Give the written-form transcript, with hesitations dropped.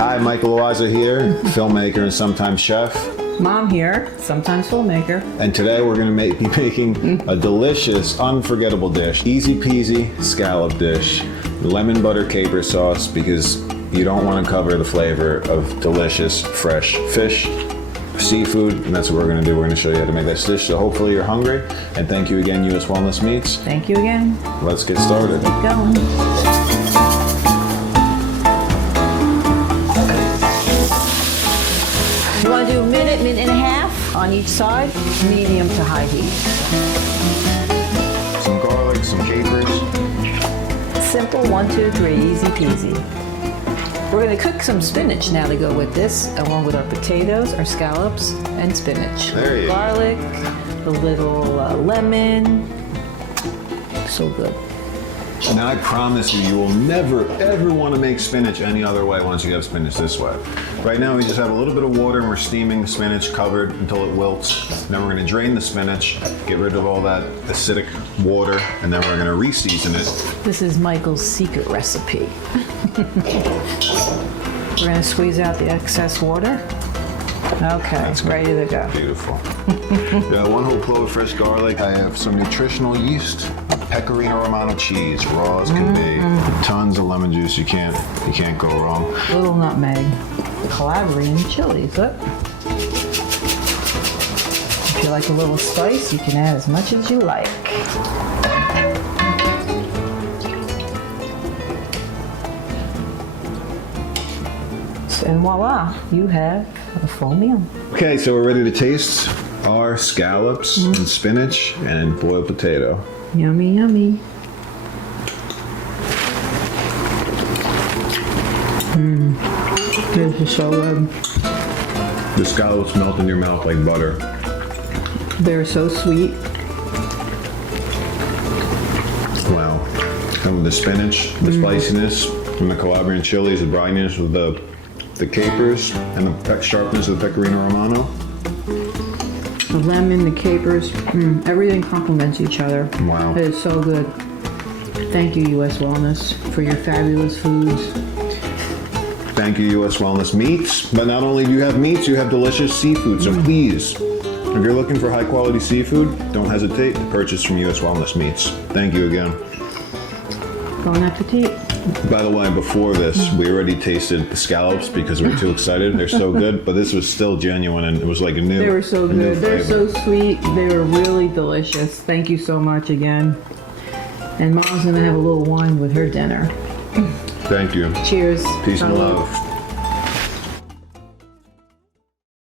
Hi, Michael Oaza here, filmmaker and sometimes chef. Mom here, sometimes filmmaker. And today we're going to be making a delicious, unforgettable dish. Easy peasy scallop dish. Lemon butter caper sauce because you don't want to cover the flavor of delicious, fresh fish, seafood, and that's what we're going to do. We're going to show you how to make this dish. So hopefully you're hungry. And thank you again, U.S. Wellness Meats. Thank you again. Let's get started. Keep going. You want to do a minute and a half on each side, medium to high heat. Some garlic, some capers. Simple, 1, 2, 3, easy peasy. We're going to cook some spinach now to go with this, along with our potatoes, our scallops, and spinach. There you go. Garlic, a little lemon. So good. Now I promise you, you will never ever want to make spinach any other way once you have spinach this way. Right now we just have a little bit of water and we're steaming the spinach covered until it wilts. Then we're going to drain the spinach, get rid of all that acidic water, and then we're going to re-season it. This is Michael's secret recipe. We're going to squeeze out the excess water. Okay, That's good. ready to go. Beautiful. One whole clove of fresh garlic. I have some nutritional yeast, pecorino romano cheese, raw as can be. Tons of lemon juice. You can't go wrong. Little nutmeg. Calabrian chilies. Look. If you like a little spice, you can add as much as you like. And voila, you have a full meal. Okay, so we're ready to taste our scallops and spinach and boiled potato. Yummy, yummy. This is so good. The scallops melt in your mouth like butter. They're so sweet. Wow. And with the spinach, the spiciness, and the Calabrian chilies, the brininess with the capers, and the sharpness of the pecorino romano. The lemon, the capers, everything complements each other. Wow. It is so good. Thank you, U.S. Wellness, for your fabulous foods. Thank you, U.S. Wellness Meats. But not only do you have meats, you have delicious seafood. So please, if you're looking for high quality seafood, don't hesitate to purchase from U.S. Wellness Meats. Thank you again. Bon appetit. By the way, before this, we already tasted the scallops because we were too excited. They're so good, but this was still genuine and it was like a new. They were so a new good. They're flavor. so sweet. They were really delicious. Thank you so much again. And Mom's gonna have a little wine with her dinner. Thank you. Cheers. Peace and From love.